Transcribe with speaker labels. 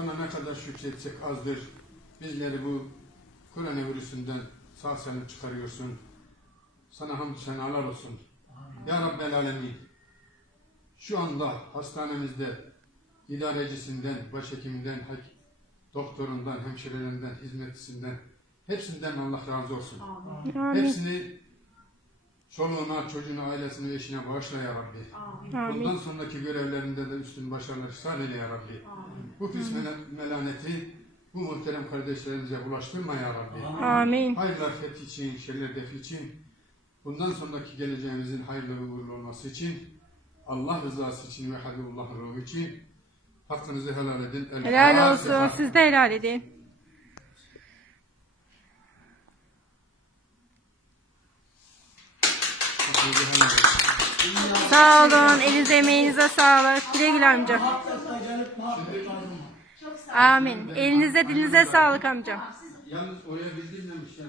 Speaker 1: Sana ne kadar şükretsek azdır. Bizleri bu koronavirüsünden sağ salim çıkarıyorsun. Sana hamdü senalar olsun. Ya Rabbel Alemin. Şu anda hastanemizde idarecisinden, başhekiminden, hek- doktorundan, hemşirelerinden, hizmetçisinden, hepsinden Allah razı olsun.
Speaker 2: Amin.
Speaker 1: Hepsini çoluğuna, çocuğuna, ailesine, eşine bağışla ya Rabbi. Bundan
Speaker 2: Amin.
Speaker 1: sonraki görevlerinde de üstün başarılar ihsan eyle ya Rabbi. Bu pis mela- melaneti bu muhterem kardeşlerimize bulaştırma ya Rabbi.
Speaker 2: Amin.
Speaker 1: Hayırlar fethi için, şerler defi için, bundan sonraki geleceğimizin hayırlı ve uğurlu olması için, Allah rızası için ve Habibullah'ın ruhu için hakkınızı helal edin. El
Speaker 2: Helal olsun. Siz de helal edin.
Speaker 1: Hakkınızı helal edin.
Speaker 2: Sağ olun. Elinize emeğinize sağlık. Güle güle
Speaker 3: kazanmak.
Speaker 2: Amin. Elinize dilinize sağlık amcam.
Speaker 1: Yalnız oraya bildirmemişler.